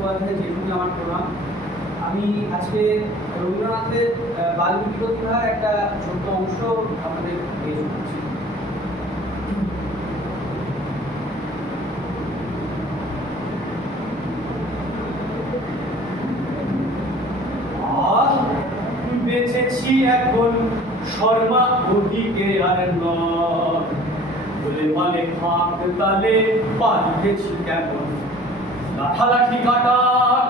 বন্দ্যোপাধ্যায় যেটুকু আমার প্রণাম। আমি আজকে রবীন্দ্রনাথের বাল্মীকি প্রতিভার একটা ছোট্ট অংশ আপনাদের পেশ করছি। বেঁচেছি এখন শর্মা ওদিকে আর নয়, বলে মানে ফাঁক তালে পালিয়েছি কেমন। লাঠালাঠি কাটা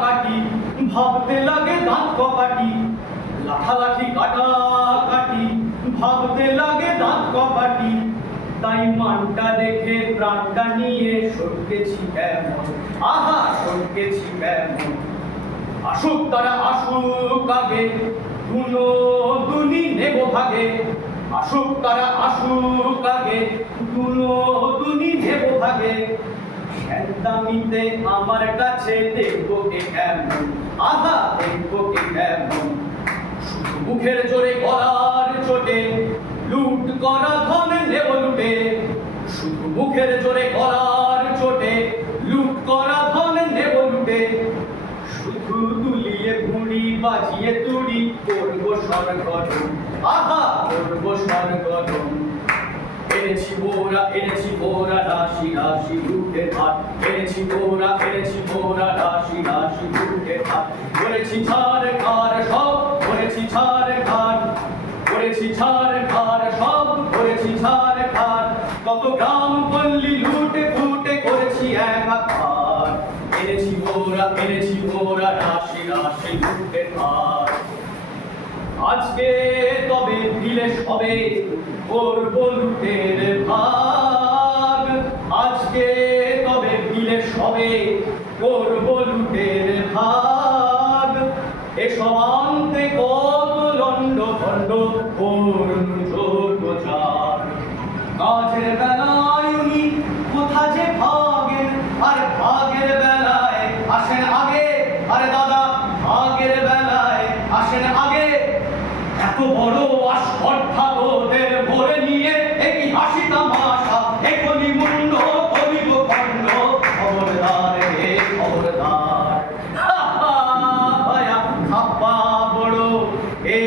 কাটি ভাবতে লাগে দাঁত কপাটি, লাঠালাঠি কাটা কাটি ভাবতে লাগে দাঁত কপাটি। তাই মানটা রেখে প্রাণটা নিয়ে সরকেছি কেমন, আহা সরকেছি কেমন। আসুক তারা আসুক আগে, দুনো দুনি নেব ভাগে। আসুক তারা আসুক আগে, দুনো দুনি নেব ভাগে। দামিতে আমার কাছে দেখবো কে কেমন, আহা দেখবো কে কেমন। শুধু মুখের জোরে গলার চোটে লুট করা ধন নেব লুটে। শুধু মুখের জোরে গলার চোটে লুট করা ধন নেব লুটে। শুধু দুলিয়ে ভুঁড়ি বাজিয়ে তুড়ি করবো সরগরম, আহা করবো সরগরম। এনেছি বোরা রাশি রাশি লুটে ভাত। এনেছি বোরা রাশি রাশি লুটে ভাত। করেছি ছাড় খার সব, করেছি ছাড় খার, করেছি ছাড় খার সব, করেছি ছাড় খার। কত গ্রাম পল্লী লুটে ফুটে করেছি একাকার। এনেছি বোরা রাশি রাশি লুটে ভাত। আজকে তবে দিলে সবে করবো লুটের ভাগ। আজকে তবে দিলে সবে করবো লুটের ভাগ। এসব আনতে কত লন্ড ভণ্ড করুন জোর প্রচার। কাজের বেলায় উনি কোথা যে ভাগেন, আর ভাগের বেলায় আসেন আগে। আরে দাদা ভাগের বেলায় আসেন আগে। এত বড় আস্পর্ধা তোদের ভরে নিয়ে একই হাসি তামাশা, এখনই মুন্ড করিব খণ্ড। খবরদার হে খবরদার, ভায়া খাপ্পা বড় এ